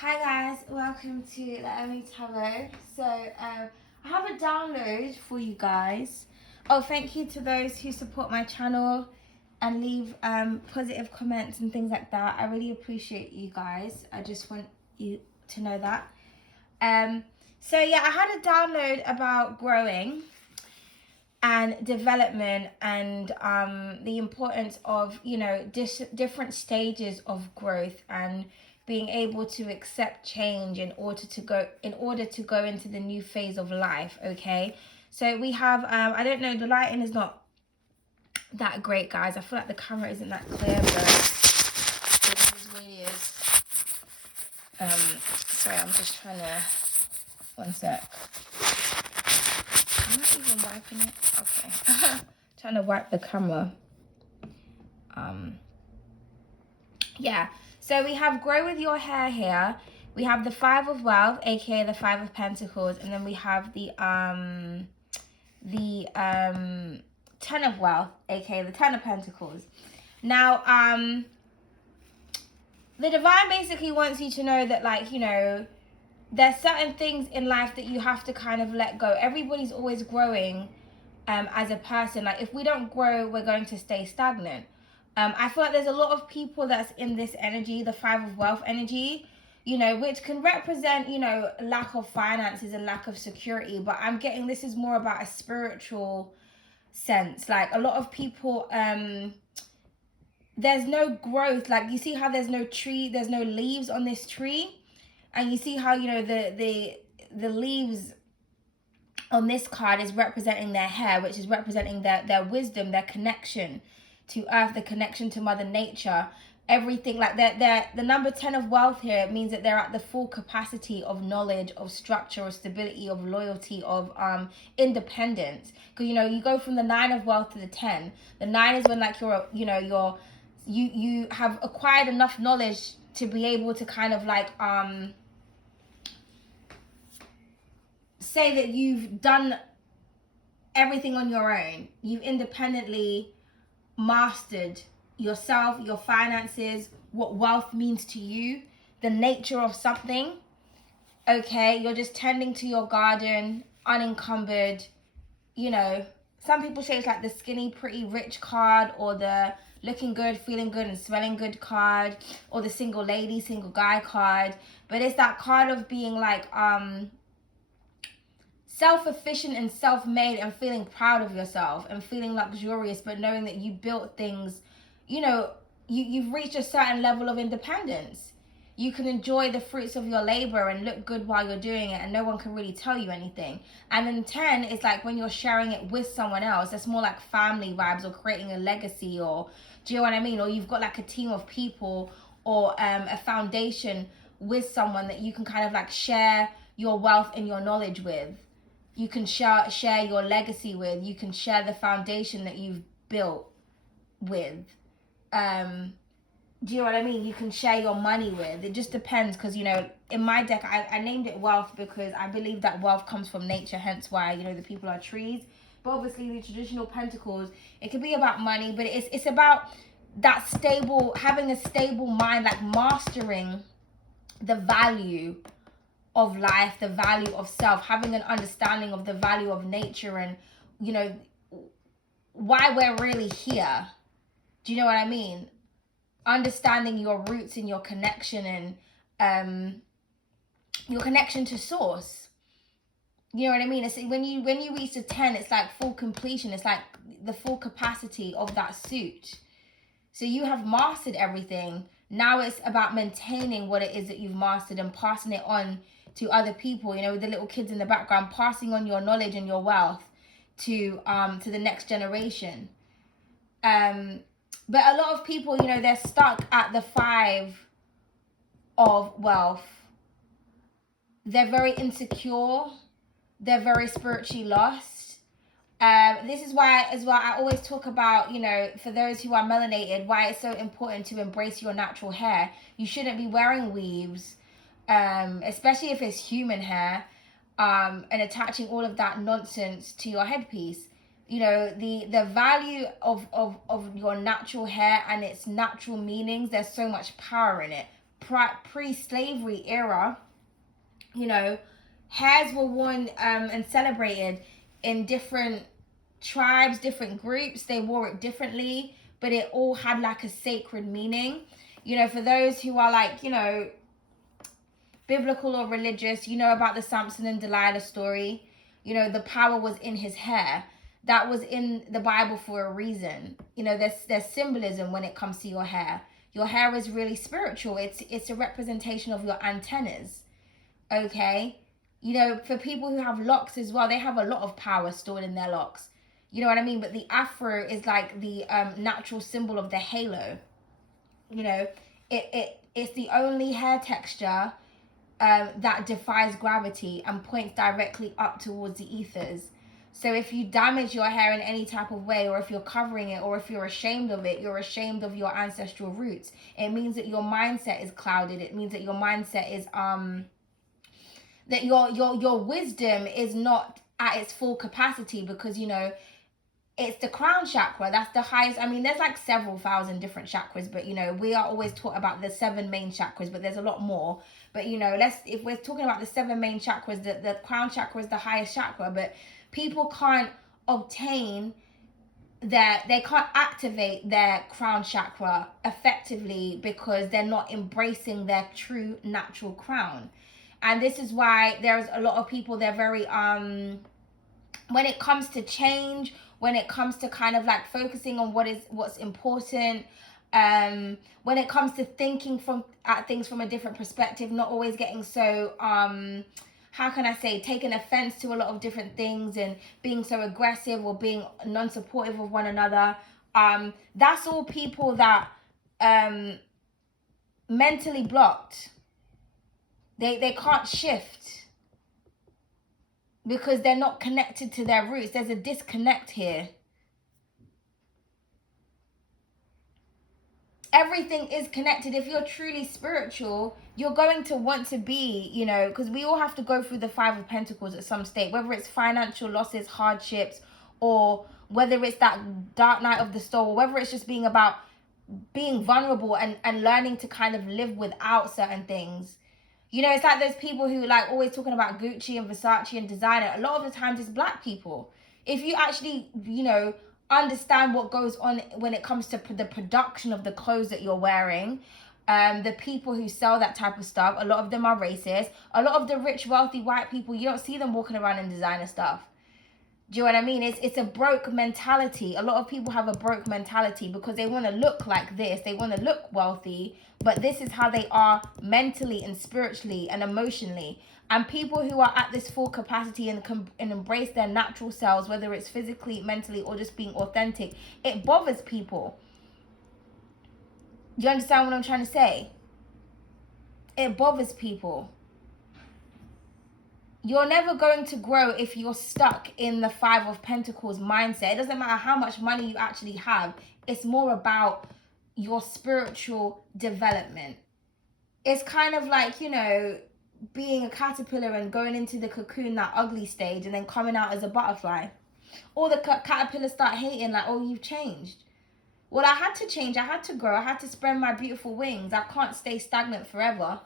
Hi guys, welcome to Laebonyarts. So I have a download for you guys. Oh, thank you to those who support my channel and leave positive comments and things like that. I really appreciate you guys. I just want you to know that. So yeah, I had a download about growing and development and the importance of, you know, different stages of growth and being able to accept change in order to go into the new phase of life. Okay, so we have I don't know, the lighting is not that great, guys. I feel like the camera isn't that clear, but it really is. Sorry, I'm just trying to, one sec. I'm not even wiping it. Okay. Trying to wipe the camera. Yeah. So we have grow with your hair here. We have the 5 of wealth, aka the 5 of pentacles, and then we have the 10 of wealth, aka the 10 of pentacles. Now, the divine basically wants you to know that, like, you know, there's certain things in life that you have to kind of let go. Everybody's always growing as a person. Like, if we don't grow, we're going to stay stagnant. I feel like there's a lot of people that's in this energy, the 5 of wealth energy, you know, which can represent, you know, lack of finances and lack of security. But I'm getting this is more about a spiritual sense. Like, a lot of people, there's no growth. Like, you see how there's no tree, there's no leaves on this tree, and you see how, you know, the leaves on this card is representing their hair, which is representing their wisdom, their connection to earth, the connection to Mother Nature, everything. Like, the number 10 of wealth here means that they're at the full capacity of knowledge, of structure, of stability, of loyalty, of independence. Because, you know, you go from the 9 of wealth to the 10. The 9 is when, like, you have acquired enough knowledge to be able to kind of like say that you've done everything on your own. You've independently mastered yourself, your finances, what wealth means to you, the nature of something. Okay, you're just tending to your garden, unencumbered. You know, some people say it's like the skinny, pretty, rich card, or the looking good, feeling good, and smelling good card, or the single lady, single guy card. But it's that card of being like self-efficient and self-made and feeling proud of yourself and feeling luxurious, but knowing that you built things, you know, you've reached a certain level of independence. You can enjoy the fruits of your labor and look good while you're doing it, and no one can really tell you anything. And then 10 is like when you're sharing it with someone else. That's more like family vibes, or creating a legacy, or do you know what I mean? Or you've got like a team of people, or a foundation with someone that you can kind of like share your wealth and your knowledge with. You can share your legacy with. You can share the foundation that you've built with. Do you know what I mean? You can share your money with. It just depends, because, you know, in my deck, I named it wealth because I believe that wealth comes from nature, hence why, you know, the people are trees. But obviously the traditional pentacles, it could be about money, but it's about that stable, having a stable mind, like mastering the value of life, the value of self, having an understanding of the value of nature, and, you know, why we're really here. Do you know what I mean? Understanding your roots and your connection, and your connection to source. You know what I mean? It's when you reach the 10, it's like full completion. It's like the full capacity of that suit. So you have mastered everything. Now it's about maintaining what it is that you've mastered and passing it on to other people, you know, with the little kids in the background, passing on your knowledge and your wealth to the next generation. But a lot of people, you know, they're stuck at the 5 of wealth. They're very insecure. They're very spiritually lost. This is why as well I always talk about, you know, for those who are melanated, why it's so important to embrace your natural hair. You shouldn't be wearing weaves, especially if it's human hair, and attaching all of that nonsense to your headpiece. You know, the value of your natural hair and its natural meanings, there's so much power in it. pre-slavery era, you know, hairs were worn and celebrated in different tribes, different groups. They wore it differently, but it all had like a sacred meaning. You know, for those who are like, you know, biblical or religious, you know about the Samson and Delilah story. You know, the power was in his hair. That was in the Bible for a reason. You know, there's symbolism when it comes to your hair. Your hair is really spiritual. It's a representation of your antennas. Okay? You know, for people who have locks as well, they have a lot of power stored in their locks. You know what I mean? But the Afro is like the natural symbol of the halo. You know, it's the only hair texture that defies gravity and points directly up towards the ethers. So if you damage your hair in any type of way, or if you're covering it, or if you're ashamed of it, you're ashamed of your ancestral roots. It means that your mindset is clouded. It means that your mindset is that your wisdom is not at its full capacity, because, you know, it's the crown chakra. That's the highest. I mean, there's like several thousand different chakras, but, you know, we are always taught about the 7 main chakras, but there's a lot more. But, you know, if we're talking about the 7 main chakras, the crown chakra is the highest chakra, but people can't obtain they can't activate their crown chakra effectively because they're not embracing their true natural crown. And this is why there's a lot of people, they're very when it comes to change, when it comes to kind of like focusing on what's important, when it comes to thinking at things from a different perspective, not always getting so how can I say, taking offense to a lot of different things and being so aggressive or being non-supportive of one another. That's all people that mentally blocked. They can't shift because they're not connected to their roots. There's a disconnect here. Everything is connected. If you're truly spiritual, you're going to want to be, you know, because we all have to go through the 5 of Pentacles at some state, whether it's financial losses, hardships, or whether it's that dark night of the soul, or whether it's just being about being vulnerable and learning to kind of live without certain things. You know, it's like those people who like always talking about Gucci and Versace and designer. A lot of the times it's black people. If you actually, you know, understand what goes on when it comes to the production of the clothes that you're wearing, the people who sell that type of stuff, a lot of them are racist. A lot of the rich, wealthy white people, you don't see them walking around in designer stuff. Do you know what I mean? It's a broke mentality. A lot of people have a broke mentality because they want to look like this. They want to look wealthy, but this is how they are mentally and spiritually and emotionally. And people who are at this full capacity and embrace their natural selves, whether it's physically, mentally, or just being authentic, it bothers people. Do you understand what I'm trying to say? It bothers people. You're never going to grow if you're stuck in the 5 of Pentacles mindset. It doesn't matter how much money you actually have. It's more about your spiritual development. It's kind of like, you know, being a caterpillar and going into the cocoon, that ugly stage, and then coming out as a butterfly. Or the caterpillar start hating, like, oh, you've changed. Well, I had to change. I had to grow. I had to spread my beautiful wings. I can't stay stagnant forever.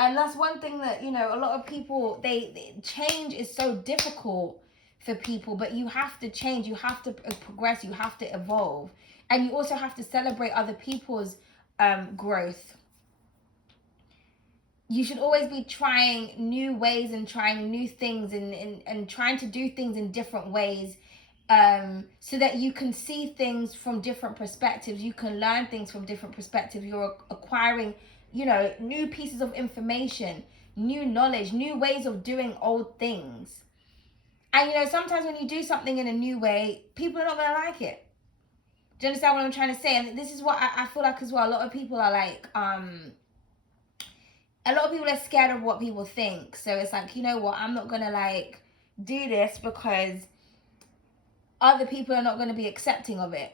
And that's one thing that, you know, a lot of people, they change is so difficult for people, but you have to change. You have to progress. You have to evolve. And you also have to celebrate other people's growth. You should always be trying new ways and trying new things and trying to do things in different ways, so that you can see things from different perspectives. You can learn things from different perspectives. You're acquiring, you know, new pieces of information, new knowledge, new ways of doing old things. And, you know, sometimes when you do something in a new way, people are not going to like it. Do you understand what I'm trying to say? And this is what I feel like as well. A lot of people are like, a lot of people are scared of what people think. So it's like, you know what, I'm not going to like do this because other people are not going to be accepting of it.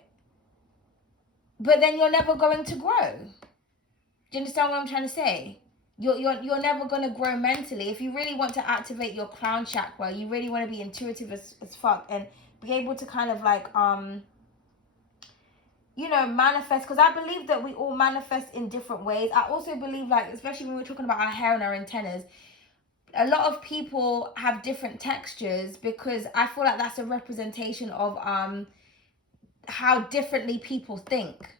But then you're never going to grow. Do you understand what I'm trying to say? You're never going to grow mentally. If you really want to activate your crown chakra, you really want to be intuitive as fuck and be able to kind of like you know, manifest, because I believe that we all manifest in different ways. I also believe, like, especially when we're talking about our hair and our antennas, a lot of people have different textures, because I feel like that's a representation of how differently people think.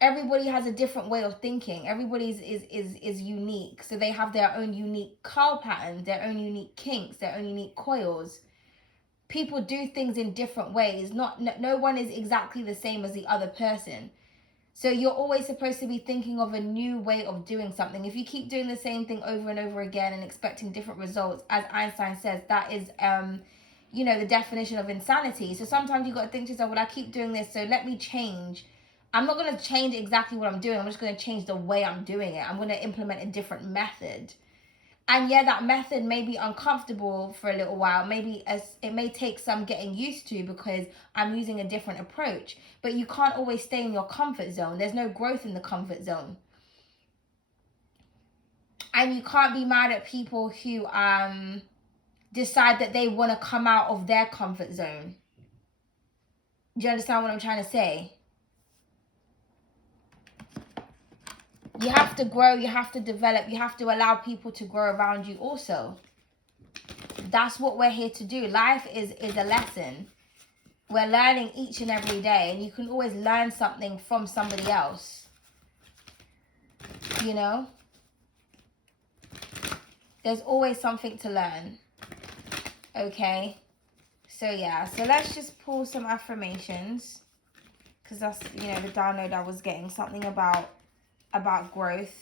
Everybody has a different way of thinking. Everybody's is unique, so they have their own unique curl patterns, their own unique kinks, their own unique coils. People do things in different ways. No one is exactly the same as the other person. So you're always supposed to be thinking of a new way of doing something. If you keep doing the same thing over and over again and expecting different results, as Einstein says, that is, you know, the definition of insanity. So sometimes you got to think to yourself, well, I keep doing this, so let me change. I'm not going to change exactly what I'm doing. I'm just going to change the way I'm doing it. I'm going to implement a different method. And yeah, that method may be uncomfortable for a little while. Maybe it may take some getting used to, because I'm using a different approach. But you can't always stay in your comfort zone. There's no growth in the comfort zone. And you can't be mad at people who decide that they want to come out of their comfort zone. Do you understand what I'm trying to say? You have to grow, you have to develop, you have to allow people to grow around you also. That's what we're here to do. Life is a lesson. We're learning each and every day, and you can always learn something from somebody else. You know? There's always something to learn. Okay? So yeah, so let's just pull some affirmations, because that's, you know, the download I was getting, something about growth.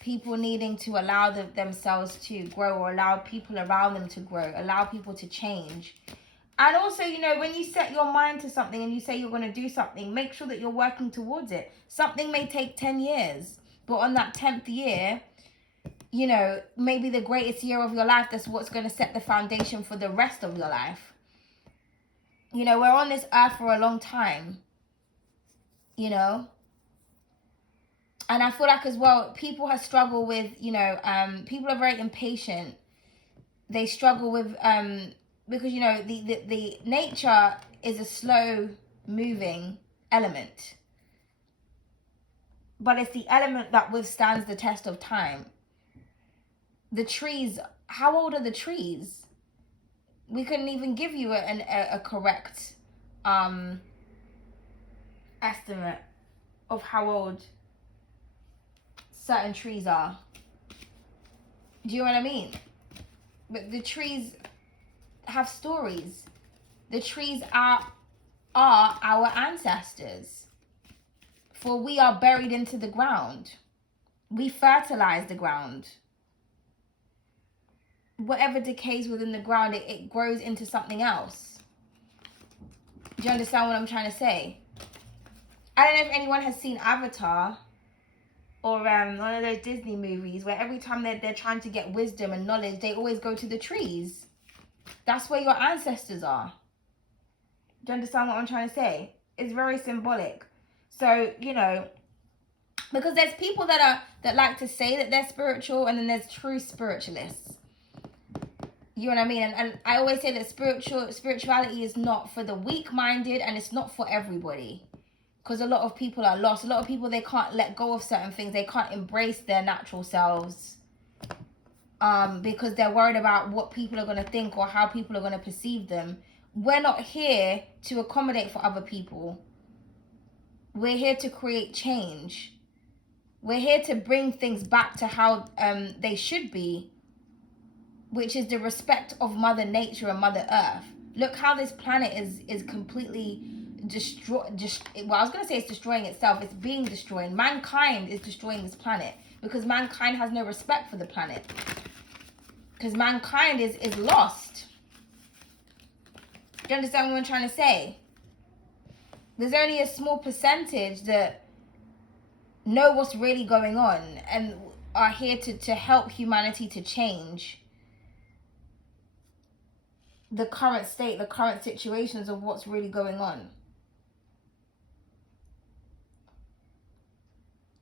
People needing to allow themselves to grow, or allow people around them to grow, allow people to change. And also, you know, when you set your mind to something and you say you're going to do something, make sure that you're working towards it. Something may take 10 years, but on that 10th year, you know, maybe the greatest year of your life, that's what's going to set the foundation for the rest of your life. You know, we're on this earth for a long time, you know. And I feel like as well, people have struggled with, you know, people are very impatient. They struggle with, because, you know, the nature is a slow moving element. But it's the element that withstands the test of time. The trees, how old are the trees? We couldn't even give you a correct estimate of how old certain trees are. Do you know what I mean? But the trees have stories. The trees are our ancestors. For we are buried into the ground. We fertilize the ground. Whatever decays within the ground, it grows into something else. Do you understand what I'm trying to say? I don't know if anyone has seen Avatar, or one of those Disney movies where every time they're trying to get wisdom and knowledge, they always go to the trees. That's where your ancestors are. Do you understand what I'm trying to say? It's very symbolic. So, you know, because there's people that like to say that they're spiritual, and then there's true spiritualists. You know what I mean? And I always say that spirituality is not for the weak-minded, and it's not for everybody. Because a lot of people are lost. A lot of people, they can't let go of certain things. They can't embrace their natural selves. Because they're worried about what people are going to think or how people are going to perceive them. We're not here to accommodate for other people. We're here to create change. We're here to bring things back to how they should be, which is the respect of Mother Nature and Mother Earth. Look how this planet is completely destroyed. Well, I was going to say it's destroying itself. It's being destroyed. Mankind is destroying this planet because mankind has no respect for the planet. Because mankind is lost. Do you understand what I'm trying to say? There's only a small percentage that know what's really going on and are here to help humanity to change the current state, the current situations of what's really going on.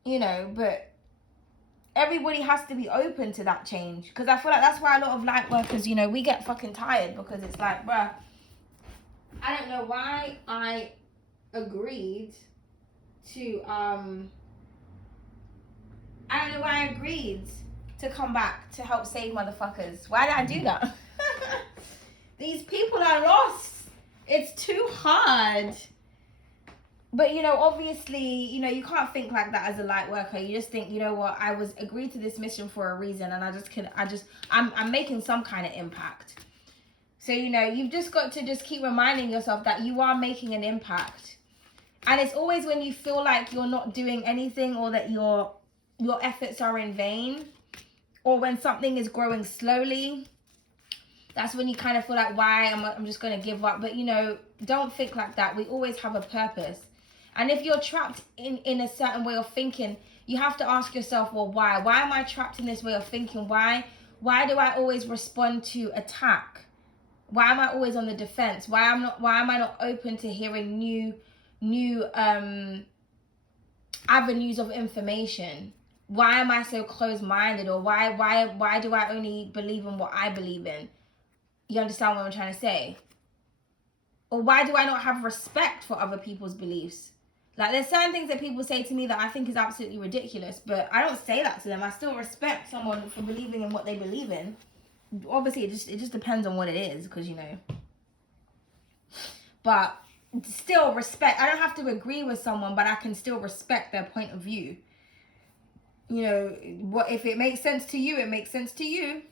You know, but everybody has to be open to that change. Because I feel like that's why a lot of light workers, you know, we get fucking tired. Because it's like, bruh, I don't know why I agreed to I don't know why I agreed to come back to help save motherfuckers. Why did I do that? These people are lost. It's too hard. But, you know, obviously, you know, you can't think like that as a light worker. You just think, you know what, I was agreed to this mission for a reason, and I'm making some kind of impact. So, you know, you've just got to just keep reminding yourself that you are making an impact. And it's always when you feel like you're not doing anything, or that your efforts are in vain, or when something is growing slowly, that's when you kind of feel like, why I'm just going to give up. But, you know, don't think like that. We always have a purpose. And if you're trapped in a certain way of thinking, you have to ask yourself, well, why? Why am I trapped in this way of thinking? Why do I always respond to attack? Why am I always on the defense? Why am I not open to hearing new avenues of information? Why am I so closed-minded? Or why do I only believe in what I believe in? You understand what I'm trying to say? Or why do I not have respect for other people's beliefs? Like, there's certain things that people say to me that I think is absolutely ridiculous, but I don't say that to them. I still respect someone for believing in what they believe in. Obviously, it just depends on what it is, because, you know. But still respect. I don't have to agree with someone, but I can still respect their point of view. You know, what if it makes sense to you, it makes sense to you.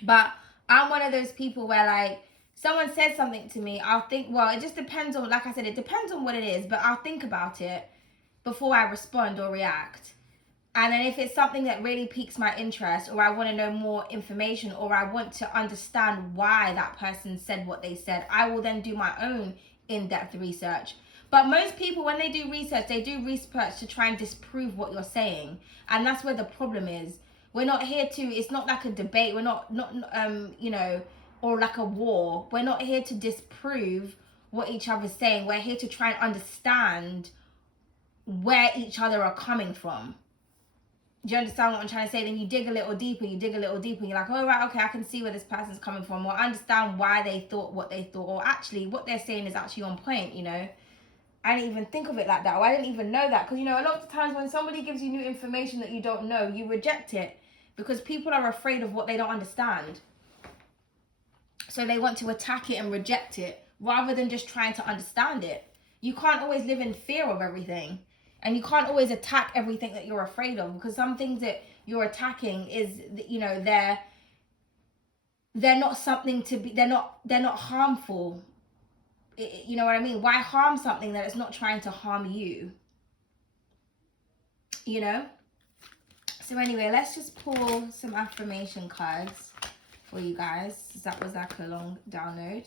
But I'm one of those people where, like, someone says something to me, I'll think, well, it just depends on, like I said, it depends on what it is, but I'll think about it before I respond or react. And then if it's something that really piques my interest, or I want to know more information, or I want to understand why that person said what they said, I will then do my own in-depth research. But most people, when they do research to try and disprove what you're saying. And that's where the problem is. We're not here to, it's not like a debate. We're not you know, or like a war. We're not here to disprove what each other's saying. We're here to try and understand where each other are coming from. Do you understand what I'm trying to say? Then you dig a little deeper, and you're like, oh, right, okay, I can see where this person's coming from, or understand why they thought what they thought, or actually what they're saying is actually on point, you know? I didn't even think of it like that, or I didn't even know that, because, you know, a lot of times when somebody gives you new information that you don't know, you reject it, because people are afraid of what they don't understand. So they want to attack it and reject it, rather than just trying to understand it. You can't always live in fear of everything. And you can't always attack everything that you're afraid of, because some things that you're attacking is, you know, they're not something to be, they're not harmful. You know what I mean? Why harm something that it's not trying to harm you? You know? So anyway, let's just pull some affirmation cards for you guys. That was like a long download.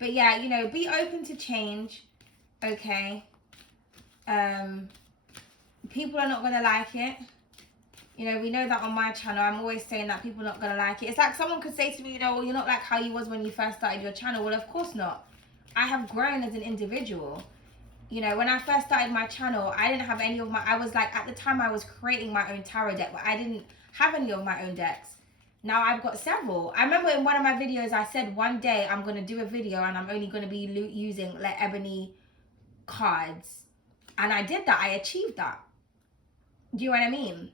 But yeah, you know, be open to change. Okay. People are not going to like it. You know, we know that on my channel. I'm always saying that people are not going to like it. It's like someone could say to me, you know, well, you're not like how you was when you first started your channel. Well, of course not. I have grown as an individual. You know, when I first started my channel, I didn't have any of my, I was like, at the time I was creating my own tarot deck, but I didn't have any of my own decks. Now I've got several. I remember in one of my videos, I said one day I'm going to do a video and I'm only going to be using like ebony cards. And I did that. I achieved that. Do you know what I mean?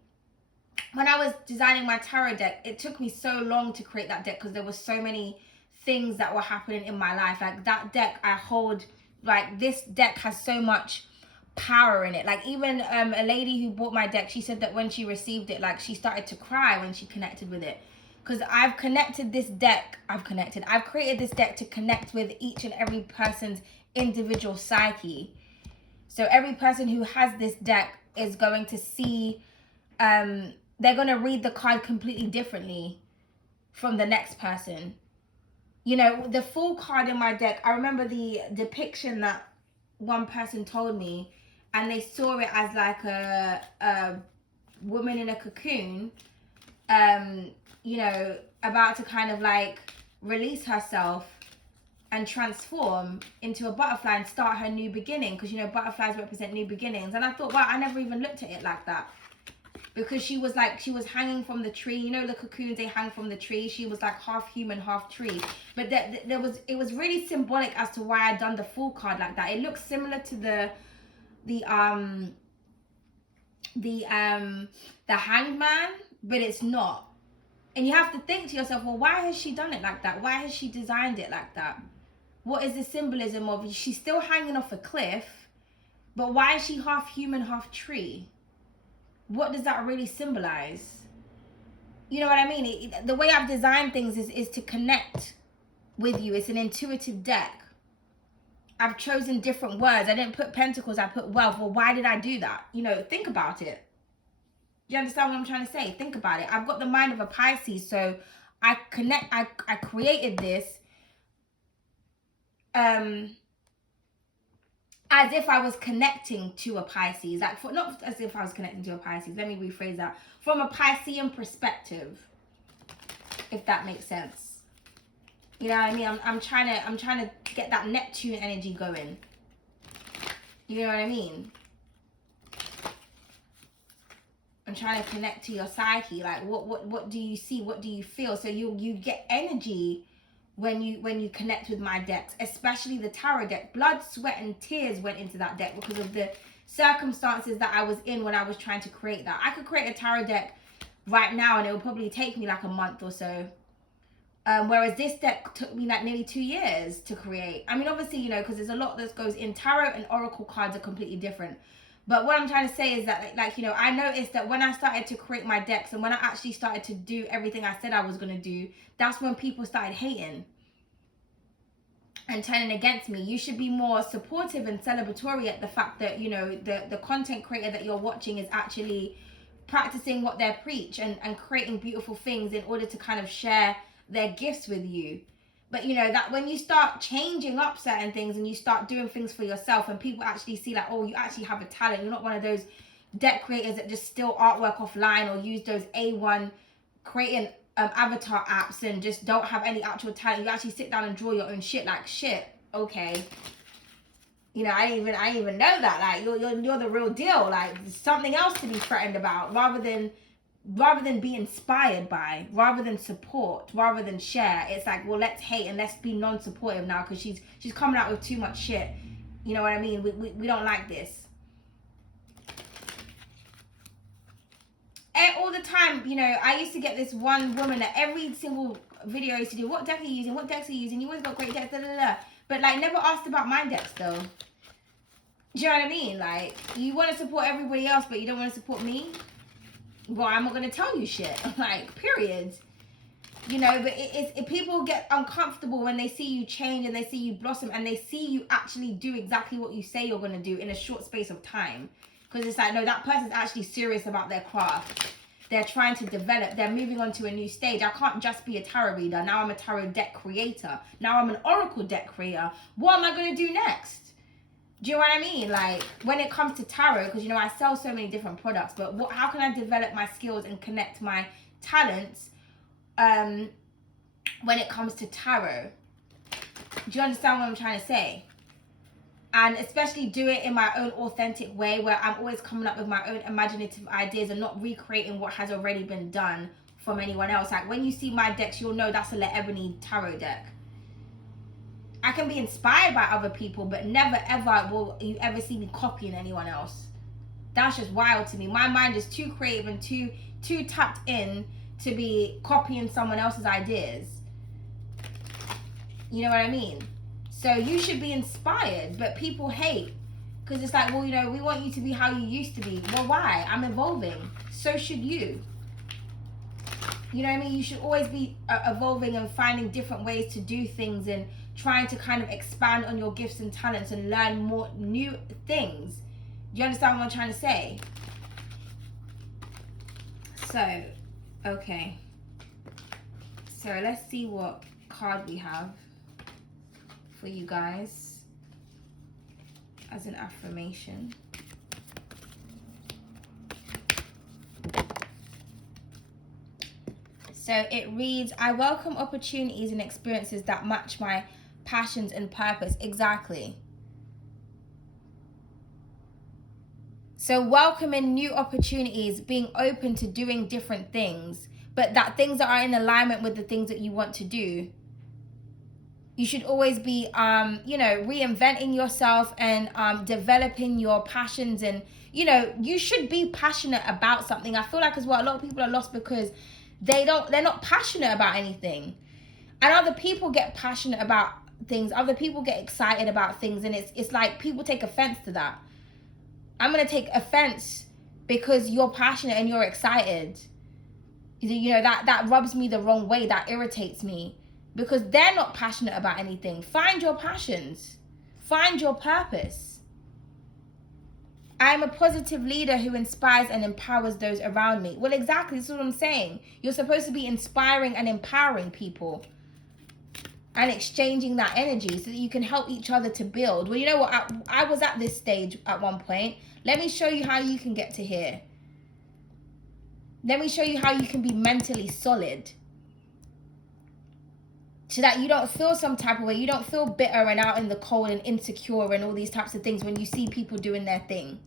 When I was designing my tarot deck, it took me so long to create that deck, because there were so many things that were happening in my life. Like, that deck I hold, like, this deck has so much power in it. Like, even a lady who bought my deck, she said that when she received it, like, she started to cry when she connected with it. Because I've created this deck to connect with each and every person's individual psyche. So every person who has this deck is going to see, they're going to read the card completely differently from the next person. You know, the full card in my deck, I remember the depiction that one person told me, and they saw it as like a woman in a cocoon, you know, about to kind of like release herself and transform into a butterfly and start her new beginning, because, you know, butterflies represent new beginnings. And I thought, wow, I never even looked at it like that, because she was hanging from the tree. You know, the cocoons, they hang from the tree. She was like half human, half tree. But it was really symbolic as to why I'd done the full card like that. It looks similar to the Hanged Man, but it's not. And you have to think to yourself, well, why has she done it like that? Why has she designed it like that? What is the symbolism of, she's still hanging off a cliff, but why is she half human, half tree? What does that really symbolize? You know what I mean? The way I've designed things is to connect with you. It's an intuitive deck. I've chosen different words. I didn't put pentacles, I put wealth. Well, why did I do that? You know, think about it. Do you understand what I'm trying to say? Think about it. I've got the mind of a Pisces, so I created this as if I was connecting to a Pisces. Like, not as if I was connecting to a Pisces. Let me rephrase that. From a Piscean perspective, if that makes sense. You know what I mean? I'm trying to get that Neptune energy going. You know what I mean? I'm trying to connect to your psyche. Like, what do you see? What do you feel? So you get energy when you connect with my decks, especially the tarot deck. Blood, sweat, and tears went into that deck because of the circumstances that I was in when I was trying to create that. I could create a tarot deck right now and it would probably take me like a month or so. Whereas this deck took me like nearly 2 years to create. I mean, obviously, you know, because there's a lot that goes in. Tarot and oracle cards are completely different. But what I'm trying to say is that, like, you know, I noticed that when I started to create my decks and when I actually started to do everything I said I was going to do, that's when people started hating and turning against me. You should be more supportive and celebratory at the fact that, you know, the content creator that you're watching is actually practicing what they preach and creating beautiful things in order to kind of share their gifts with you. But you know that when you start changing up certain things and you start doing things for yourself and people actually see like, oh, you actually have a talent. You're not one of those deck creators that just steal artwork offline or use those A1 creating avatar apps and just don't have any actual talent. You actually sit down and draw your own shit. Like, shit, okay. You know, I didn't even know that. Like, you're the real deal. Like, there's something else to be threatened about rather than be inspired by, rather than support, rather than share. It's like, well, let's hate and let's be non-supportive now because she's coming out with too much shit. You know what I mean? We don't like this. And all the time, you know, I used to get this one woman at every single video I used to do, what deck are you using? What decks are you using? You always got great decks, da da da. But like, never asked about my decks though. Do you know what I mean? Like, you want to support everybody else, but you don't want to support me? Well, I'm not going to tell you shit. Like, period. You know, but people get uncomfortable when they see you change and they see you blossom and they see you actually do exactly what you say you're going to do in a short space of time. Because it's like, no, that person's actually serious about their craft. They're trying to develop. They're moving on to a new stage. I can't just be a tarot reader. Now I'm a tarot deck creator. Now I'm an oracle deck creator. What am I going to do next? Do you know what I mean? Like, when it comes to tarot, because, you know, I sell so many different products, but how can I develop my skills and connect my talents when it comes to tarot? Do you understand what I'm trying to say? And especially do it in my own authentic way where I'm always coming up with my own imaginative ideas and not recreating what has already been done from anyone else. Like, when you see my decks, you'll know that's a Ebony tarot deck. I can be inspired by other people, but never ever will you ever see me copying anyone else. That's just wild to me. My mind is too creative and too tapped in to be copying someone else's ideas. You know what I mean? So you should be inspired, but people hate. Because it's like, well, you know, we want you to be how you used to be. Well, why? I'm evolving. So should you. You know what I mean? You should always be evolving and finding different ways to do things and trying to kind of expand on your gifts and talents and learn more new things. Do you understand what I'm trying to say? So, okay. So let's see what card we have for you guys as an affirmation. So it reads, I welcome opportunities and experiences that match my passions and purpose. Exactly. So welcoming new opportunities, being open to doing different things, but that things that are in alignment with the things that you want to do. You should always be, reinventing yourself and developing your passions. And, you should be passionate about something. I feel like as well, a lot of people are lost because they're not passionate about anything. And other people get passionate about things. Other people get excited about things. And it's like people take offense to that. I'm going to take offense because you're passionate and you're excited. That rubs me the wrong way. That irritates me. Because they're not passionate about anything. Find your passions. Find your purpose. I am a positive leader who inspires and empowers those around me. Well, exactly. That's what I'm saying. You're supposed to be inspiring and empowering people. And exchanging that energy so that you can help each other to build. Well, you know what? I was at this stage at one point. Let me show you how you can get to here. Let me show you how you can be mentally solid. So that you don't feel some type of way. You don't feel bitter and out in the cold and insecure and all these types of things when you see people doing their thing.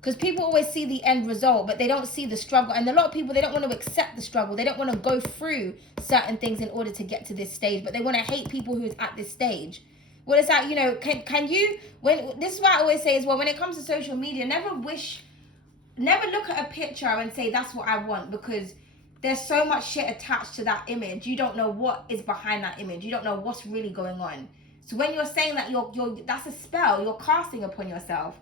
Because people always see the end result, but they don't see the struggle. And a lot of people, they don't want to accept the struggle. They don't want to go through certain things in order to get to this stage. But they want to hate people who's at this stage. Well, it's like, this is what I always say as well. When it comes to social media, never look at a picture and say, that's what I want. Because there's so much shit attached to that image. You don't know what is behind that image. You don't know what's really going on. So when you're saying that that's a spell you're casting upon yourself.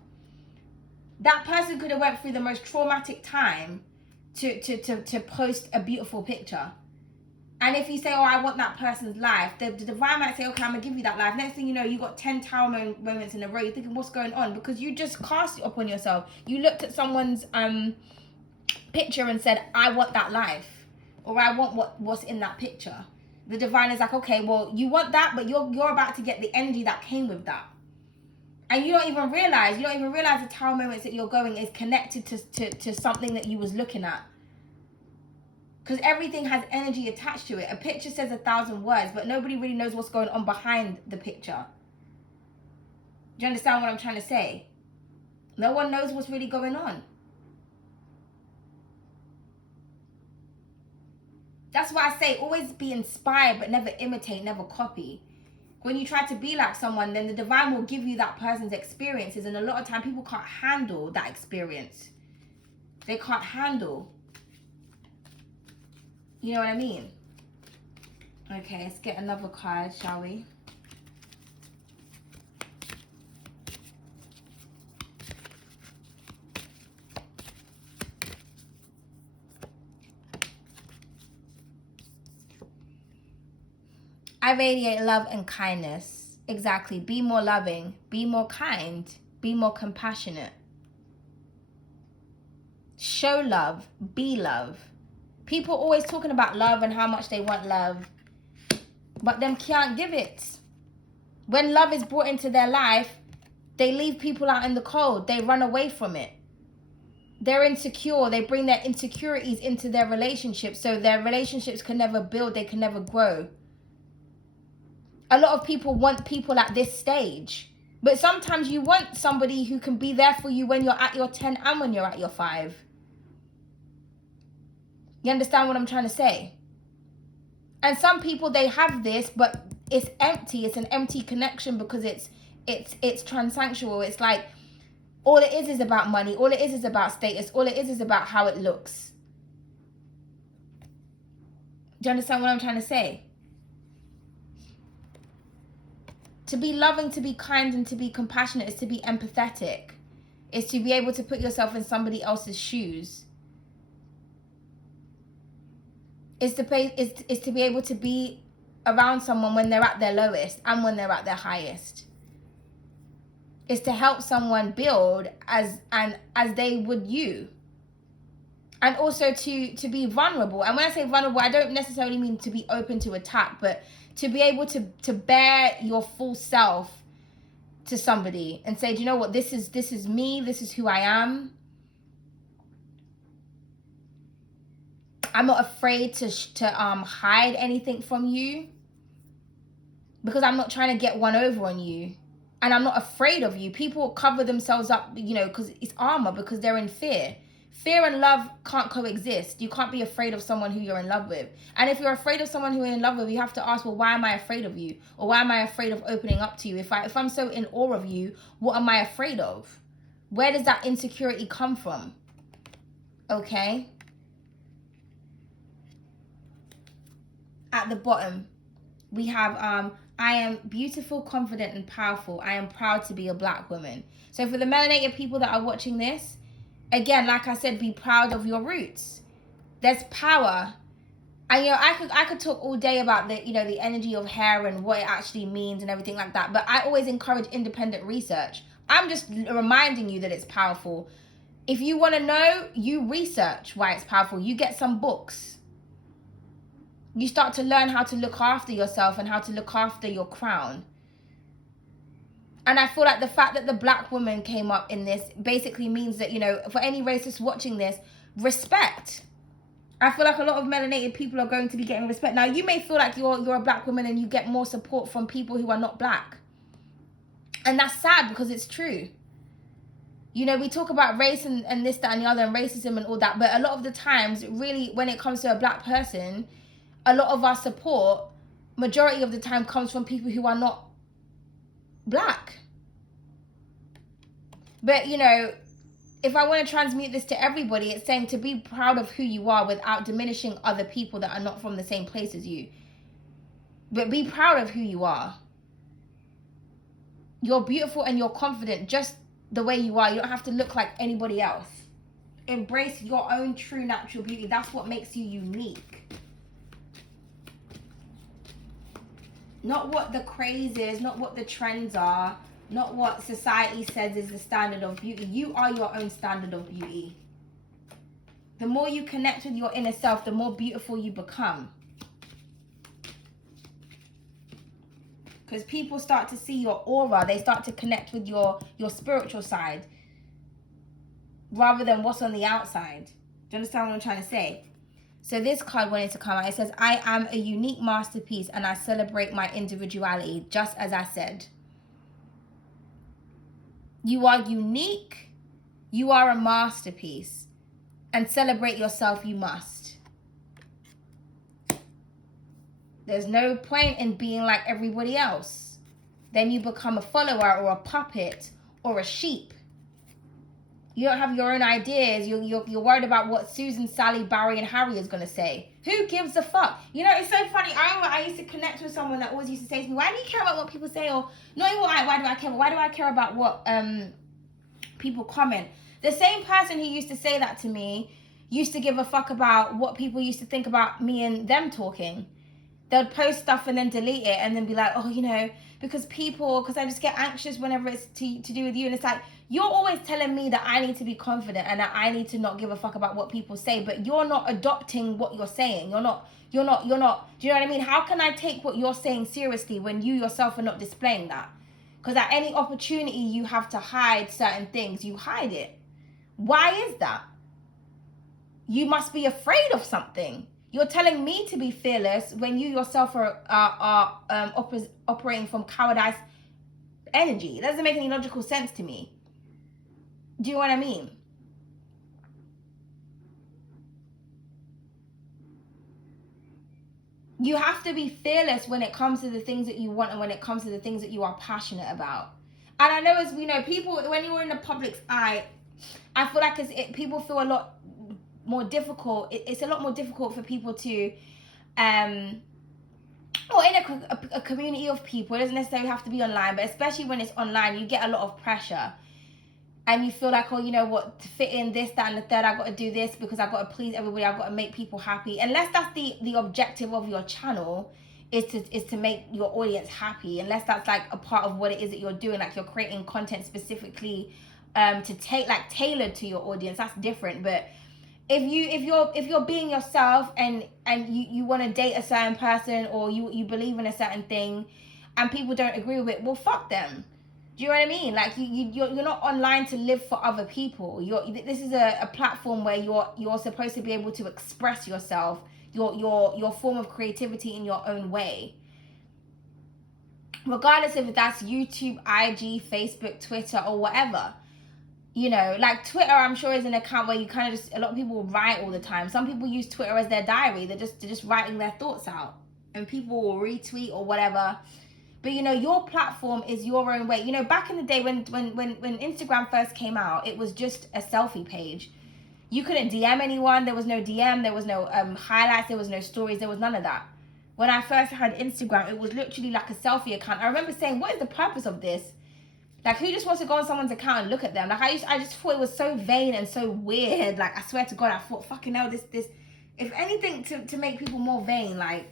That person could have went through the most traumatic time to post a beautiful picture. And if you say, oh, I want that person's life, the divine might say, okay, I'm going to give you that life. Next thing you know, you got 10 tower moments in a row. You're thinking, what's going on? Because you just cast it upon yourself. You looked at someone's picture and said, I want that life, or I want what's in that picture. The divine is like, okay, well, you want that, but you're about to get the energy that came with that. And you don't even realize the tower moments that you're going is connected to something that you was looking at. Because everything has energy attached to it. A picture says 1,000 words, but nobody really knows what's going on behind the picture. Do you understand what I'm trying to say? No one knows what's really going on. That's why I say always be inspired, but never imitate, never copy. When you try to be like someone, then the divine will give you that person's experiences. And a lot of time people can't handle that experience. They can't handle. You know what I mean? Okay, let's get another card, shall we? I radiate love and kindness. Exactly. Be more loving. Be more kind. Be more compassionate. Show love. Be love. People always talking about love and how much they want love, but them can't give it. When love is brought into their life, they leave people out in the cold. They run away from it. They're insecure. They bring their insecurities into their relationships, so their relationships can never build. They can never grow. A lot of people want people at this stage, but sometimes you want somebody who can be there for you when you're at your 10 and when you're at your 5. You understand what I'm trying to say? And some people, they have this, but it's empty. It's an empty connection because it's transactional. It's like all it is about money. All it is about status. All it is about how it looks. Do you understand what I'm trying to say? To be loving, to be kind, and to be compassionate is to be empathetic. It's to be able to put yourself in somebody else's shoes. It's to be able to be around someone when they're at their lowest and when they're at their highest. It's to help someone build as they would you. And also to be vulnerable. And when I say vulnerable, I don't necessarily mean to be open to attack, but to be able to bear your full self to somebody and say, do you know what, this is me, this is who I am. I'm not afraid to hide anything from you because I'm not trying to get one over on you. And I'm not afraid of you. People cover themselves up, because it's armor, because they're in fear. Fear and love can't coexist. You can't be afraid of someone who you're in love with. And if you're afraid of someone who you're in love with, you have to ask, well, why am I afraid of you? Or why am I afraid of opening up to you? If I'm so in awe of you, what am I afraid of? Where does that insecurity come from? Okay? At the bottom, we have, I am beautiful, confident, and powerful. I am proud to be a black woman. So for the melanated people that are watching this, again, like I said, be proud of your roots. There's power. And, you know, I could talk all day about the, you know, the energy of hair and what it actually means and everything like that. But I always encourage independent research. I'm just reminding you that it's powerful. If you want to know, you research why it's powerful. You get some books. You start to learn how to look after yourself and how to look after your crown. And I feel like the fact that the black woman came up in this basically means that, you know, for any racist watching this, respect. I feel like a lot of melanated people are going to be getting respect. Now, you may feel like you're a black woman and you get more support from people who are not black. And that's sad because it's true. You know, we talk about race and this, that, and the other, and racism and all that. But a lot of the times, really, when it comes to a black person, a lot of our support, majority of the time, comes from people who are not black. But, you know, if I want to transmute this to everybody, it's saying to be proud of who you are without diminishing other people that are not from the same place as you. But be proud of who you are. You're beautiful and you're confident just the way you are. You don't have to look like anybody else. Embrace your own true natural beauty. That's what makes you unique. Not what the craze is, not what the trends are, not what society says is the standard of beauty. You are your own standard of beauty. The more you connect with your inner self, the more beautiful you become. Because people start to see your aura. They start to connect with your spiritual side rather than what's on the outside. Do you understand what I'm trying to say? So this card wanted to come out. It says, I am a unique masterpiece and I celebrate my individuality, just as I said. You are unique. You are a masterpiece. And celebrate yourself you must. There's no point in being like everybody else. Then you become a follower or a puppet or a sheep. You don't have your own ideas. You're worried about what Susan, Sally, Barry, and Harry is going to say. Who gives a fuck? You know, it's so funny. I used to connect with someone that always used to say to me, why do you care about what people say? Or not even why do I care? Why do I care about what people comment? The same person who used to say that to me used to give a fuck about what people used to think about me and them talking. They'll post stuff and then delete it and then be like, oh, you know, because I just get anxious whenever it's to do with you. And it's like, you're always telling me that I need to be confident and that I need to not give a fuck about what people say, but you're not adopting what you're saying. You're not, do you know what I mean? How can I take what you're saying seriously when you yourself are not displaying that? Because at any opportunity you have to hide certain things, you hide it. Why is that? You must be afraid of something. You're telling me to be fearless when you yourself are operating from cowardice energy. It doesn't make any logical sense to me. Do you know what I mean? You have to be fearless when it comes to the things that you want and when it comes to the things that you are passionate about. And I know, as we know, people, when you're in the public's eye, I feel like people feel a lot more difficult. It's a lot more difficult for people to, or in a community of people. It doesn't necessarily have to be online, but especially when it's online, you get a lot of pressure. And you feel like, oh, you know what, to fit in this, that, and the third, I got to do this because I got to please everybody. I got to make people happy. Unless that's the objective of your channel, is to make your audience happy. Unless that's like a part of what it is that you're doing, like you're creating content specifically to tailored to your audience. That's different. But if you're being yourself and you want to date a certain person or you believe in a certain thing, and people don't agree with it, well, fuck them. Do you know what I mean? Like you're not online to live for other people. This is a platform where you're supposed to be able to express yourself, your form of creativity in your own way. Regardless if that's YouTube, IG, Facebook, Twitter, or whatever. You know, like Twitter, I'm sure is an account where you kind of just, a lot of people write all the time. Some people use Twitter as their diary. They're just writing their thoughts out, and people will retweet or whatever. But you know, your platform is your own way. You know, back in the day when Instagram first came out, it was just a selfie page. You couldn't DM anyone. There was no DM. There was no highlights. There was no stories. There was none of that. When I first had Instagram, it was literally like a selfie account. I remember saying, "What is the purpose of this? Like, who just wants to go on someone's account and look at them?" Like, I just thought it was so vain and so weird. Like, I swear to God, I thought, fucking hell, this. If anything, to make people more vain, like,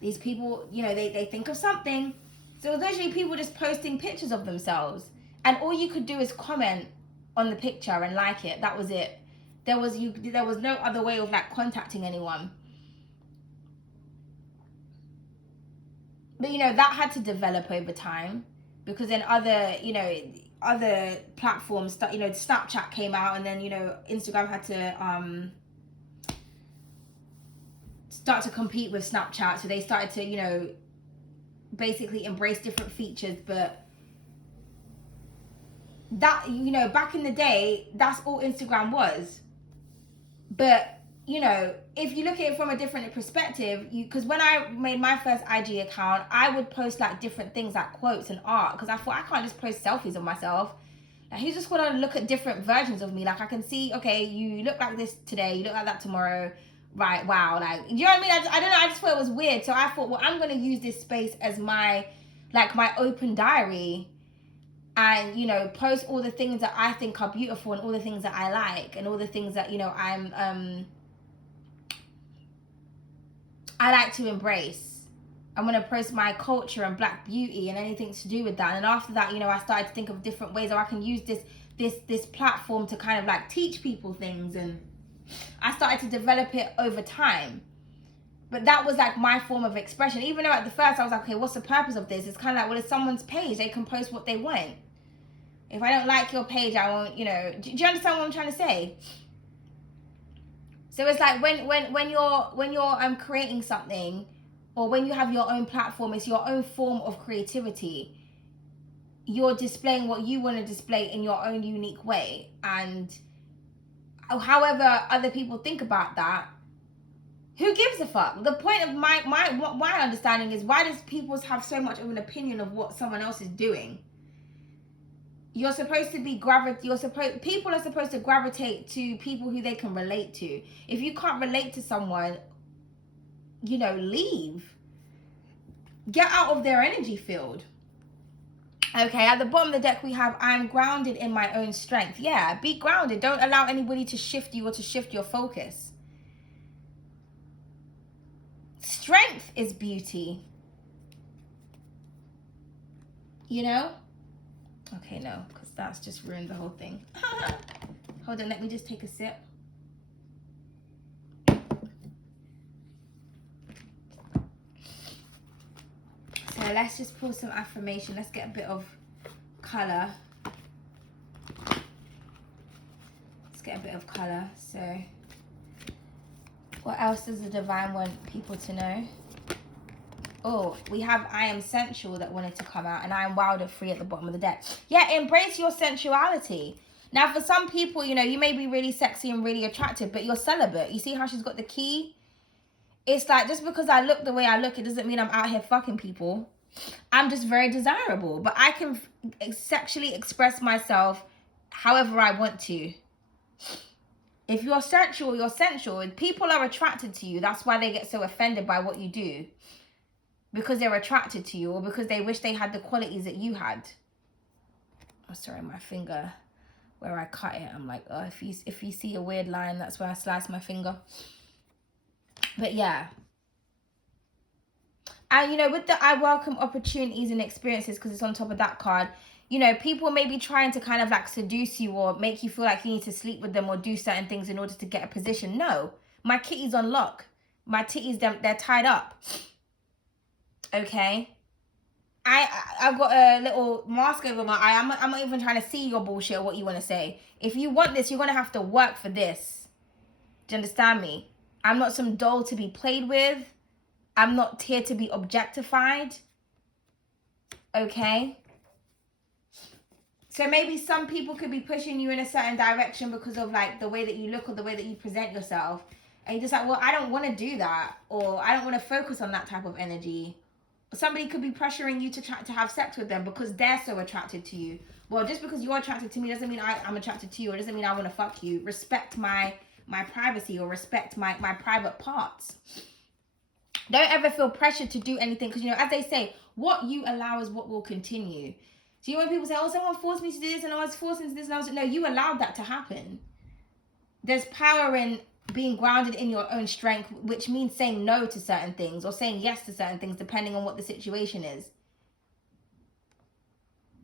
these people, you know, they think of something. So literally people just posting pictures of themselves, and all you could do is comment on the picture and like it. That was it. There was no other way of like contacting anyone. But you know, that had to develop over time, because then other platforms, you know, Snapchat came out, and then, you know, Instagram had to start to compete with Snapchat. So they started to, you know, basically embrace different features. But that, you know, back in the day, that's all Instagram was. But you know, if you look at it from a different perspective, because when I made my first IG account, I would post like different things like quotes and art, because I thought, I can't just post selfies of myself. Like, who's just gonna look at different versions of me? Like, I can see, okay, you look like this today, you look like that tomorrow, right? Wow, like, you know what I mean? I don't know, I just thought it was weird. So I thought, well, I'm gonna use this space as my open diary, and, you know, post all the things that I think are beautiful, and all the things that I like, and all the things that, you know, I like to embrace. I'm going to post my culture and Black beauty and anything to do with that. And after that, you know, I started to think of different ways, or I can use this platform to kind of like teach people things. And I started to develop it over time. But that was like my form of expression. Even though at the first I was like, okay, what's the purpose of this? It's kind of like, well, it's someone's page. They can post what they want. If I don't like your page, I won't, you know, do you understand what I'm trying to say? So it's like when you're creating something, or when you have your own platform, it's your own form of creativity. You're displaying what you want to display in your own unique way. And however other people think about that, who gives a fuck? The point of my understanding is, why does people have so much of an opinion of what someone else is doing? You're supposed to be people are supposed to gravitate to people who they can relate to. If you can't relate to someone, you know, leave. Get out of their energy field. Okay, at the bottom of the deck we have, I'm grounded in my own strength. Yeah, be grounded. Don't allow anybody to shift you or to shift your focus. Strength is beauty. You know? Okay, no, because that's just ruined the whole thing. Hold on, let me just take a sip. So let's just pull some affirmation. Let's get a bit of color. Let's get a bit of color. So what else does the divine want people to know? Oh, we have I am sensual that wanted to come out, and I am wild and free at the bottom of the deck. Yeah, embrace your sensuality. Now, for some people, you know, you may be really sexy and really attractive, but you're celibate. You see how she's got the key? It's like, just because I look the way I look, it doesn't mean I'm out here fucking people. I'm just very desirable, but I can sexually express myself however I want to. If you're sensual, you're sensual. People are attracted to you. That's why they get so offended by what you do. Because they're attracted to you, or because they wish they had the qualities that you had. I'm sorry, my finger, where I cut it, I'm like, oh, if you see a weird line, that's where I slice my finger. But yeah. And, you know, with the I welcome opportunities and experiences, because it's on top of that card, you know, people may be trying to kind of like seduce you, or make you feel like you need to sleep with them or do certain things in order to get a position. No, my kitty's on lock. My titties, they're tied up. Okay? I've got a little mask over my eye. I'm not even trying to see your bullshit or what you want to say. If you want this, you're going to have to work for this. Do you understand me? I'm not some doll to be played with. I'm not here to be objectified. Okay? So maybe some people could be pushing you in a certain direction because of like the way that you look or the way that you present yourself. And you're just like, well, I don't want to do that. Or I don't want to focus on that type of energy. Somebody could be pressuring you to try to have sex with them because they're so attracted to you. Well, just because you're attracted to me doesn't mean I'm attracted to you, or doesn't mean I want to fuck you. Respect my privacy, or respect my private parts. Don't ever feel pressured to do anything, because, you know, as they say, what you allow is what will continue. So, you know, when people say, oh, someone forced me to do this, and I was forced into this, and I was, no, you allowed that to happen. There's power in being grounded in your own strength, which means saying no to certain things or saying yes to certain things, depending on what the situation is.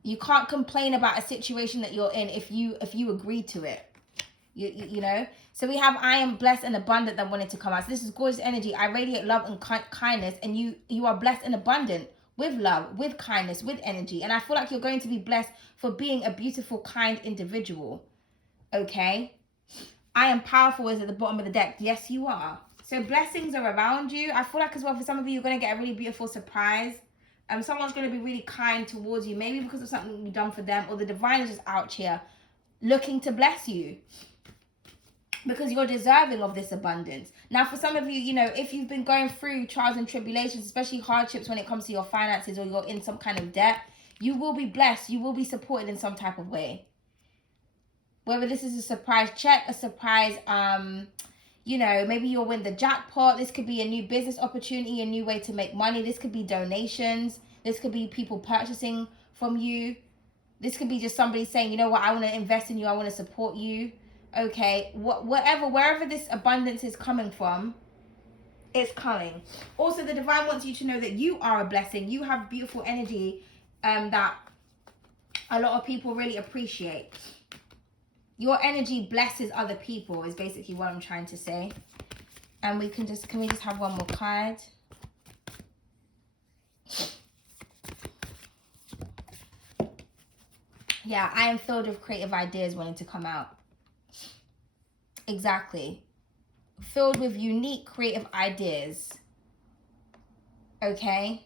You can't complain about a situation that you're in if you agree to it. You know. So we have, I am blessed and abundant, that wanted to come out. So this is gorgeous energy. I radiate love and kindness, and you are blessed and abundant with love, with kindness, with energy. And I feel like you're going to be blessed for being a beautiful, kind individual. Okay. I am powerful is at the bottom of the deck. Yes, you are. So blessings are around you. I feel like as well, for some of you, you're going to get a really beautiful surprise. Someone's going to be really kind towards you, maybe because of something you've done for them, or the divine is just out here looking to bless you because you're deserving of this abundance. Now, for some of you, you know, if you've been going through trials and tribulations, especially hardships when it comes to your finances, or you're in some kind of debt, you will be blessed. You will be supported in some type of way. Whether this is a surprise check, a surprise, you know, maybe you'll win the jackpot. This could be a new business opportunity, a new way to make money. This could be donations. This could be people purchasing from you. This could be just somebody saying, you know what, I want to invest in you. I want to support you. Okay, wherever this abundance is coming from, it's coming. Also, the divine wants you to know that you are a blessing. You have beautiful energy that a lot of people really appreciate. Your energy blesses other people is basically what I'm trying to say. And we can we just have one more card? Yeah, I am filled with creative ideas wanting to come out. Exactly. Filled with unique creative ideas. Okay?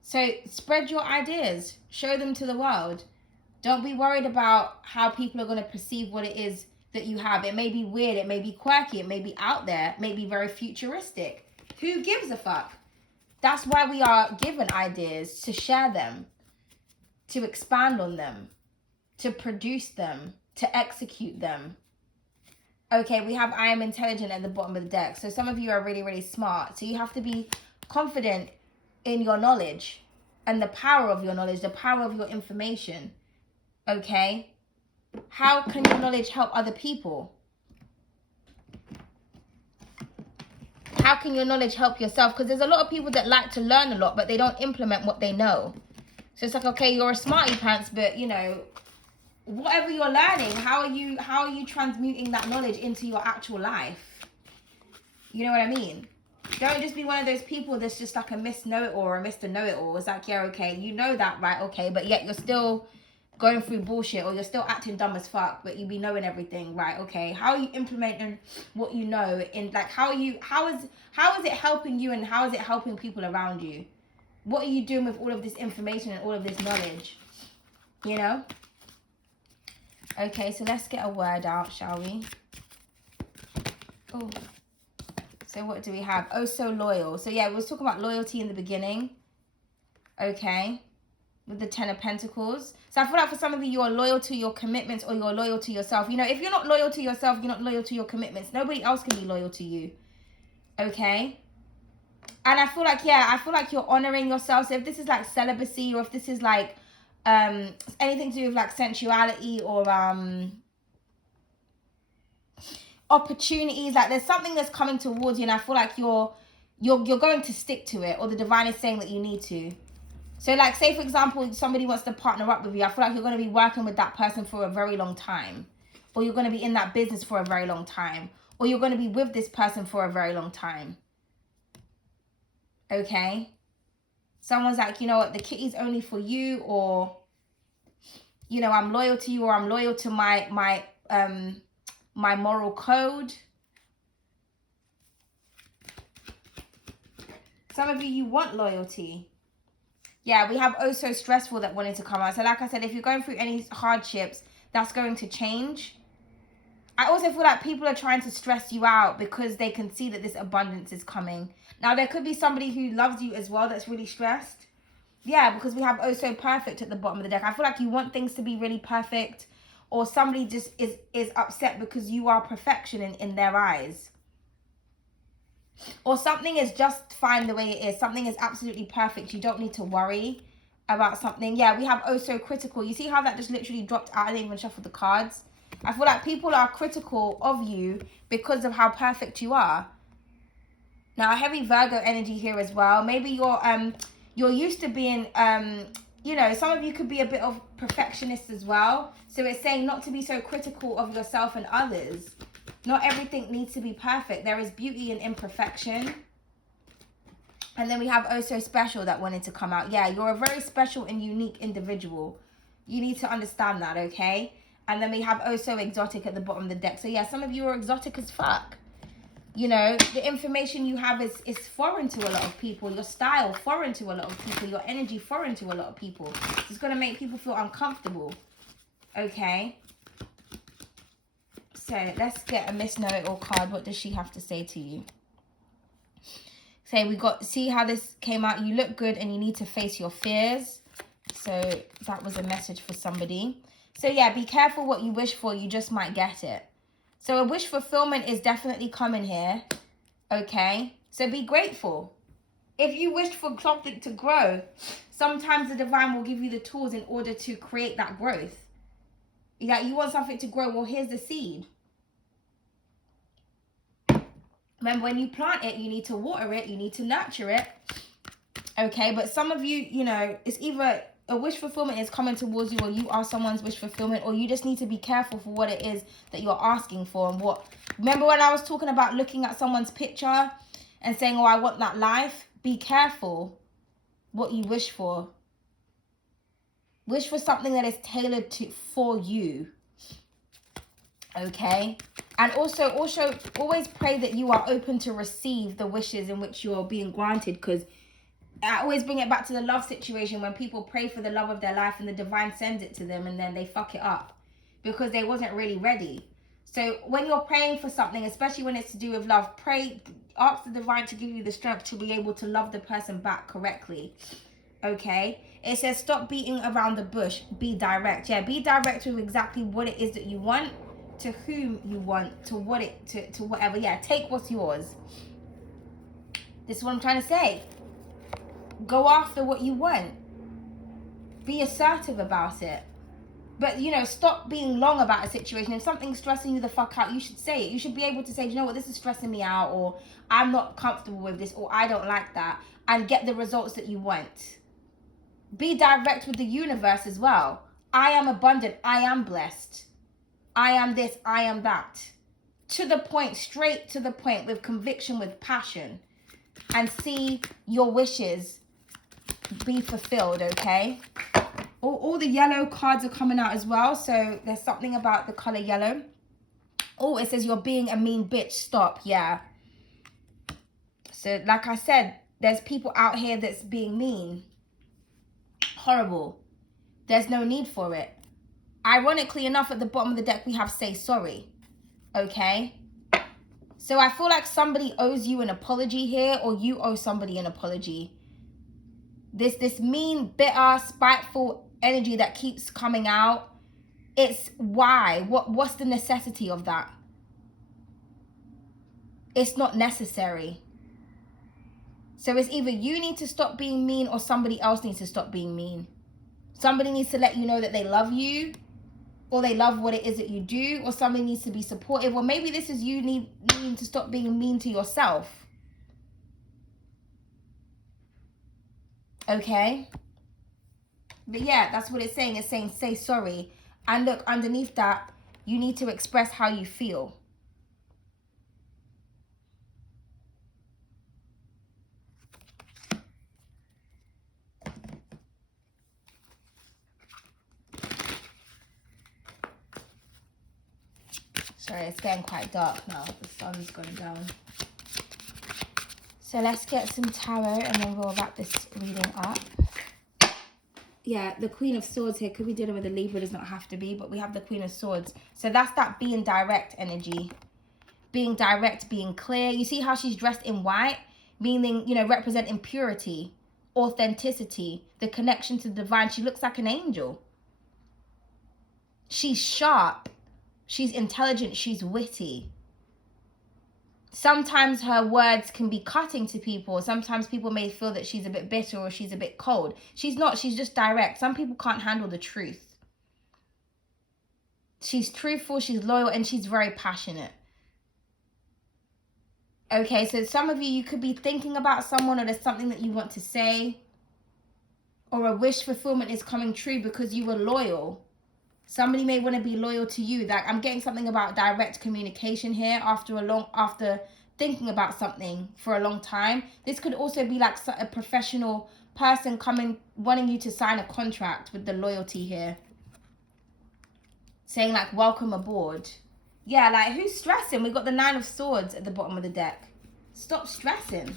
So spread your ideas. Show them to the world. Don't be worried about how people are going to perceive what it is that you have. It may be weird. It may be quirky. It may be out there. It may be very futuristic. Who gives a fuck? That's why we are given ideas, to share them, to expand on them, to produce them, to execute them. Okay, we have I am intelligent at the bottom of the deck. So some of you are really, really smart. So you have to be confident in your knowledge and the power of your knowledge, the power of your information. Okay, how can your knowledge help other people? How can your knowledge help yourself? Because there's a lot of people that like to learn a lot, but they don't implement what they know. So it's like, okay, you're a smarty pants, but you know, whatever you're learning, how are you transmuting that knowledge into your actual life? You know what I mean? Don't just be one of those people that's just like a Miss Know-It-All or a Mr. Know-It-All. It's like, yeah, okay, you know that, right? Okay, but yet you're still going through bullshit, or you're still acting dumb as fuck, but you be knowing everything, right? Okay, how are you implementing what you know in, like, how is it helping you, and how is it helping people around you? What are you doing with all of this information and all of this knowledge? You know? Okay, so let's get a word out, shall we? Oh, so what do we have? Oh, so loyal. So yeah, we was talking about loyalty in the beginning. Okay, with the Ten of Pentacles. So I feel like for some of you, you're loyal to your commitments, or you're loyal to yourself. You know, if you're not loyal to yourself, you're not loyal to your commitments. Nobody else can be loyal to you. Okay? And I feel like, yeah, I feel like you're honoring yourself. So if this is like celibacy, or if this is like anything to do with like sensuality, or opportunities, like there's something that's coming towards you, and I feel like you're going to stick to it, or the divine is saying that you need to. So like, say for example, somebody wants to partner up with you. I feel like you're going to be working with that person for a very long time, or you're going to be in that business for a very long time, or you're going to be with this person for a very long time. Okay? Someone's like, you know what, the kitty's only for you, or, you know, I'm loyal to you, or I'm loyal to my moral code. Some of you want loyalty. Yeah, we have oh so stressful that wanted to come out. So like I said, if you're going through any hardships, that's going to change. I also feel like people are trying to stress you out because they can see that this abundance is coming. Now, there could be somebody who loves you as well that's really stressed. Yeah, because we have oh so perfect at the bottom of the deck. I feel like you want things to be really perfect, or somebody just is upset because you are perfection in their eyes. Or something is just fine the way it is. Something is absolutely perfect. You don't need to worry about something. Yeah, we have oh so critical. You see how that just literally dropped out? I didn't even shuffle the cards. I feel like people are critical of you because of how perfect you are. Now, heavy Virgo energy here as well. Maybe you're used to being you know, some of you could be a bit of perfectionist as well. So it's saying not to be so critical of yourself and others. Not everything needs to be perfect. There is beauty in imperfection. And then we have oh so special that wanted to come out. Yeah, you're a very special and unique individual. You need to understand that, okay? And then we have oh so exotic at the bottom of the deck. So yeah, some of you are exotic as fuck. You know, the information you have is foreign to a lot of people. Your style, foreign to a lot of people. Your energy, foreign to a lot of people. It's going to make people feel uncomfortable. Okay? So let's get a Miss Know-It-All card. What does she have to say to you? We got, see how this came out? You look good and you need to face your fears. So that was a message for somebody. So yeah, be careful what you wish for. You just might get it. So a wish fulfillment is definitely coming here. Okay. So be grateful. If you wished for something to grow, sometimes the divine will give you the tools in order to create that growth. Like you want something to grow. Well, here's the seed. Remember, when you plant it, you need to water it. You need to nurture it. Okay, but some of you, you know, it's either a wish fulfillment is coming towards you, or you are someone's wish fulfillment, or you just need to be careful for what it is that you're asking for. And what, remember when I was talking about looking at someone's picture and saying, oh, I want that life? Be careful what you wish for. Wish for something that is tailored for you. Okay, and also always pray that you are open to receive the wishes in which you're being granted, because I always bring it back to the love situation when people pray for the love of their life and the divine sends it to them and then they fuck it up because they wasn't really ready. So when you're praying for something, especially when it's to do with love, pray, ask the divine to give you the strength to be able to love the person back correctly. Okay, it says stop beating around the bush, be direct. Yeah, be direct with exactly what it is that you want, to whom you want, to what it to whatever. Yeah, take what's yours. This is what I'm trying to say. Go after what you want. Be assertive about it. But, you know, stop being long about a situation. If something's stressing you the fuck out, you should say it. You should be able to say, you know what, this is stressing me out, or I'm not comfortable with this, or I don't like that, and get the results that you want. Be direct with the universe as well. I am abundant. I am blessed. I am this. I am that. To the point, straight to the point, with conviction, with passion. And see your wishes be fulfilled, okay? All the yellow cards are coming out as well. So there's something about the color yellow. Oh, it says you're being a mean bitch. Stop. Yeah. So like I said, there's people out here that's being mean. Horrible. There's no need for it. Ironically enough, at the bottom of the deck, we have say sorry. Okay? So I feel like somebody owes you an apology here, or you owe somebody an apology. This mean, bitter, spiteful energy that keeps coming out, it's why? What's the necessity of that? It's not necessary. So it's either you need to stop being mean, or somebody else needs to stop being mean. Somebody needs to let you know that they love you, or they love what it is that you do, or somebody needs to be supportive, or maybe this is you needing to stop being mean to yourself. Okay? But yeah, that's what it's saying. It's saying say sorry. And look, underneath that, you need to express how you feel. Sorry, it's getting quite dark now. The sun's gone down. So let's get some tarot and then we'll wrap this reading up. Yeah, the Queen of Swords here. Could be dealing with a Libra, does not have to be, but we have the Queen of Swords. So that's that being direct energy. Being direct, being clear. You see how she's dressed in white? Meaning, you know, representing purity, authenticity, the connection to the divine. She looks like an angel. She's sharp. She's intelligent. She's witty. Sometimes her words can be cutting to people. Sometimes people may feel that she's a bit bitter or she's a bit cold. She's not. She's just direct. Some people can't handle the truth. She's truthful, she's loyal, and she's very passionate. Okay, so some of you could be thinking about someone, or there's something that you want to say, or a wish fulfillment is coming true because you were loyal. Somebody may want to be loyal to you. Like, I'm getting something about direct communication here after thinking about something for a long time. This could also be like a professional person coming, wanting you to sign a contract with the loyalty here. Saying like, welcome aboard. Yeah, like, who's stressing? We've got the 9 of Swords at the bottom of the deck. Stop stressing.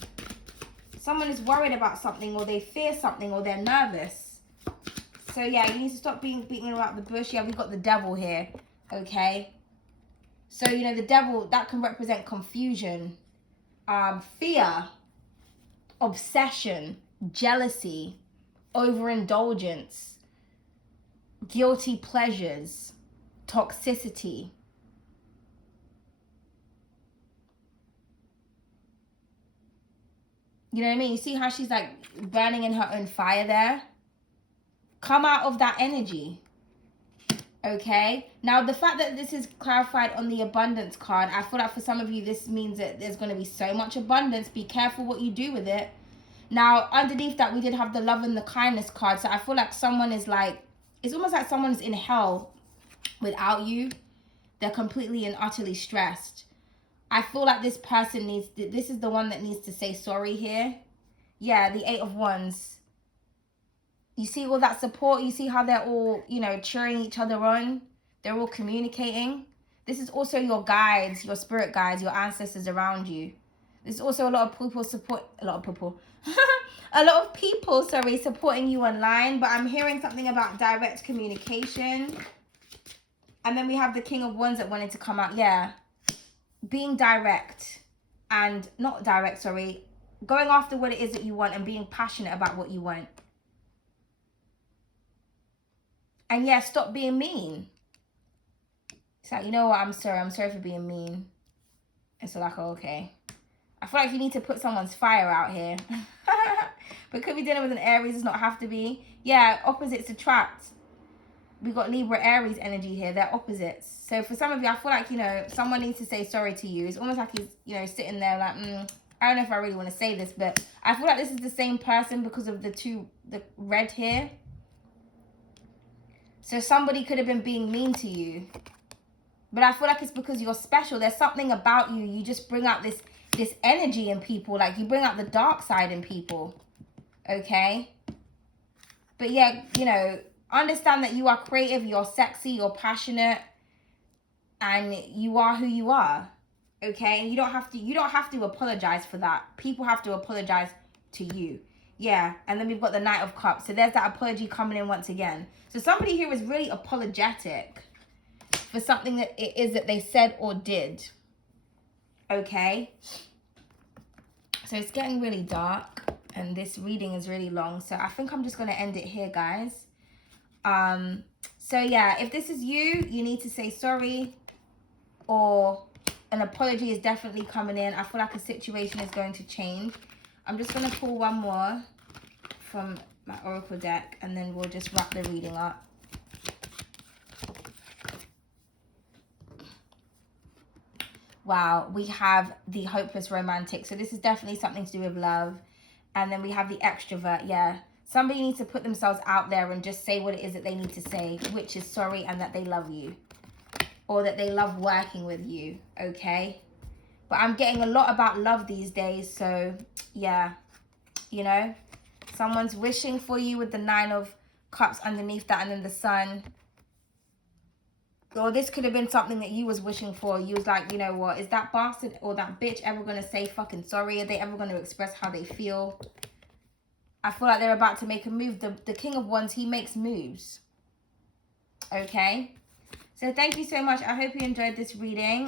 Someone is worried about something, or they fear something, or they're nervous. So yeah, you need to stop beating around the bush. Yeah, we've got the Devil here, okay? So, you know, the Devil, that can represent confusion, fear, obsession, jealousy, overindulgence, guilty pleasures, toxicity. You know what I mean? You see how she's like burning in her own fire there? Come out of that energy. Okay? Now, the fact that this is clarified on the abundance card, I feel like for some of you, this means that there's going to be so much abundance. Be careful what you do with it. Now, underneath that, we did have the love and the kindness card. So I feel like someone is like, it's almost like someone's in hell without you. They're completely and utterly stressed. I feel like this person this is the one that needs to say sorry here. Yeah, the 8 of Wands. You see all that support? You see how they're all, you know, cheering each other on? They're all communicating. This is also your guides, your spirit guides, your ancestors around you. There's also a lot of people supporting you online. But I'm hearing something about direct communication. And then we have the King of Wands that wanted to come out. Yeah. Being direct and not direct, sorry. Going after what it is that you want and being passionate about what you want. And yeah, stop being mean. It's like, you know what, I'm sorry for being mean. It's like, oh, okay. I feel like you need to put someone's fire out here. But could be dealing with an Aries, does not have to be. Yeah, opposites attract. We got Libra, Aries energy here. They're opposites. So for some of you, I feel like, you know, someone needs to say sorry to you. It's almost like he's, you know, sitting there like, I don't know if I really want to say this, but I feel like this is the same person because of the red here. So somebody could have been being mean to you. But I feel like it's because you're special. There's something about you. You just bring out this energy in people. Like, you bring out the dark side in people. Okay? But yeah, you know, understand that you are creative, you're sexy, you're passionate, and you are who you are. Okay? And you don't have to apologize for that. People have to apologize to you. Yeah, and then we've got the Knight of Cups. So there's that apology coming in once again. So somebody here is really apologetic for something that it is that they said or did. Okay? So it's getting really dark, and this reading is really long. So I think I'm just going to end it here, guys. So yeah, if this is you, you need to say sorry, or an apology is definitely coming in. I feel like a situation is going to change. I'm just going to pull one more from my Oracle deck, and then we'll just wrap the reading up. Wow, we have the hopeless romantic. So this is definitely something to do with love. And then we have the extrovert. Yeah, somebody needs to put themselves out there and just say what it is that they need to say, which is sorry and that they love you, or that they love working with you. Okay? But I'm getting a lot about love these days. So yeah, you know, someone's wishing for you with the 9 of Cups underneath that, and then the Sun. Or this could have been something that you was wishing for. You was like, you know what, is that bastard or that bitch ever going to say fucking sorry? Are they ever going to express how they feel? I feel like they're about to make a move. The King of Wands, he makes moves. Okay. So thank you so much. I hope you enjoyed this reading.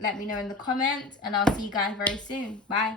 Let me know in the comments, and I'll see you guys very soon. Bye.